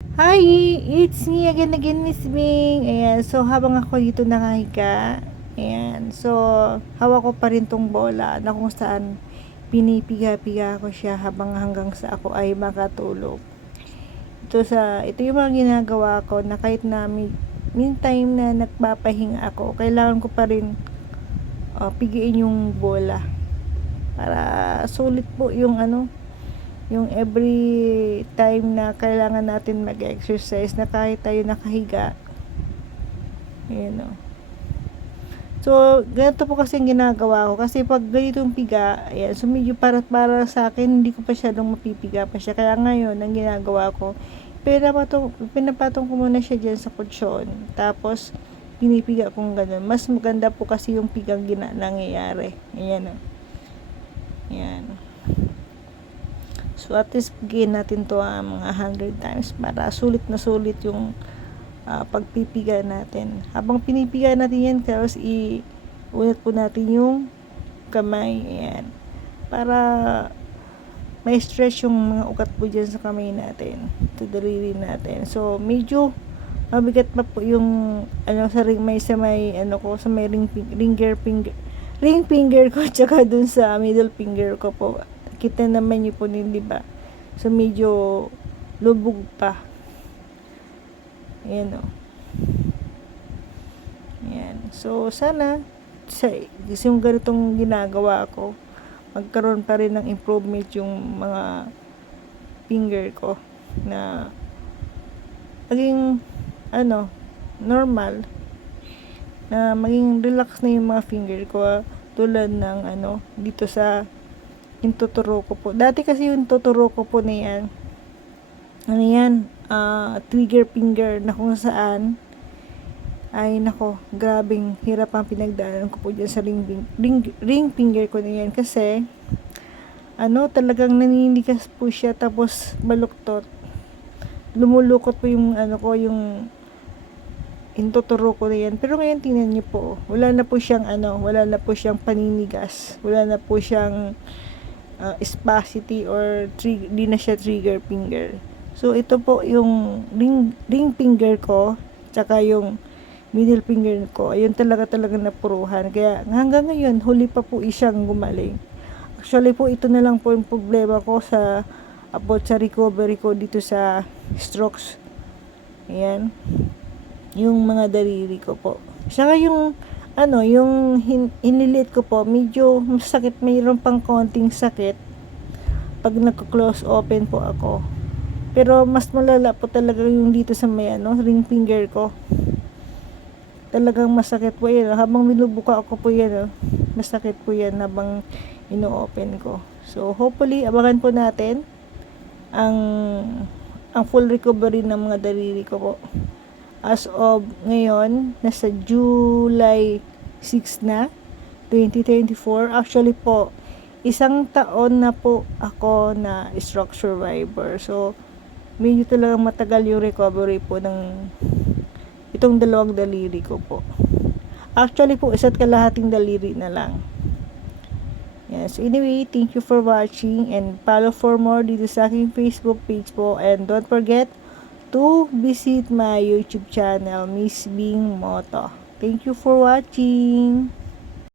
Hi! It's me again, Miss Bing. Ayan, so habang ako dito nakahiga, ayan, so hawak ko pa rin tong bola na kung saan pinipiga-piga ko siya hanggang sa ako ay makatulog. Ito yung mga ginagawa ko na kahit na meantime na nagpapahinga ako, kailangan ko pa rin pigiin yung bola para sulit po yung every time na kailangan natin mag-exercise na kahit tayo nakahiga. Ayan o. So, ganito po kasi yung ginagawa ko. Kasi pag ganitong piga, ayan, so medyo para sa akin, hindi ko pa masyadong mapipiga pa siya. Kaya ngayon, ang ginagawa ko, pinapatong ko muna siya dyan sa kutsyon. Tapos, pinipiga kong ganun. Mas maganda po kasi yung pigang nangyayari. Ayan o. Ayan. So, at least pigin natin to mga 100 times para sulit na sulit yung pagpipiga natin. Habang pinipiga natin yan, tapos iunat po natin yung kamay. Ayan. Para may stretch yung mga ugat po dyan sa kamay natin. Ito daliri natin. So, medyo mabigat pa po yung sa may ring finger ko tsaka dun sa middle finger ko po. Kita naman niyo po din, di ba? So, medyo lubog pa. Ayan o. Ayan. So, sana yung ganitong ginagawa ko, magkaroon pa rin ng improvement yung mga finger ko na maging normal, na maging relax na yung mga finger ko tulad ng dito sa yung tuturo ko po. Dati kasi yung tuturo ko po na yan, trigger finger na kung saan ay nako, grabing hirap ang pinagdaanan ko po dyan sa ring finger ko na yan kasi talagang naninigas po siya tapos baluktot. Lumulukot po yung yung tuturo ko na yan. Pero ngayon tingnan niyo po, wala na po siyang paninigas. Wala na po siyang spasticity or di na siya trigger finger. So, ito po yung ring finger ko, tsaka yung middle finger ko. Ayun talaga napuruhan. Kaya hanggang ngayon, huli pa po siyang gumaling. Actually po, ito na lang po yung problema ko about sa recovery ko dito sa strokes. Ayan. Yung mga daliri ko po. Saka yung yung hinilit ko po, medyo masakit, mayroon pang konting sakit pag nagko-close open po ako. Pero mas malala po talaga yung dito sa may ring finger ko. Talagang masakit po yan. Habang nilubuka ako po yan, masakit po yan habang ino-open ko. So, hopefully, abangan po natin ang full recovery ng mga daliri ko po. As of ngayon, nasa July 6 na, 2024. Actually po, 1 taon na po ako na stroke survivor. So, medyo talagang matagal yung recovery po ng itong dalawang daliri ko po. Actually po, 1.5 daliri na lang. Yes, anyway, thank you for watching and follow for more dito sa aking Facebook page po. And don't forget to visit my YouTube channel, Miss Bing Moto. Thank you for watching.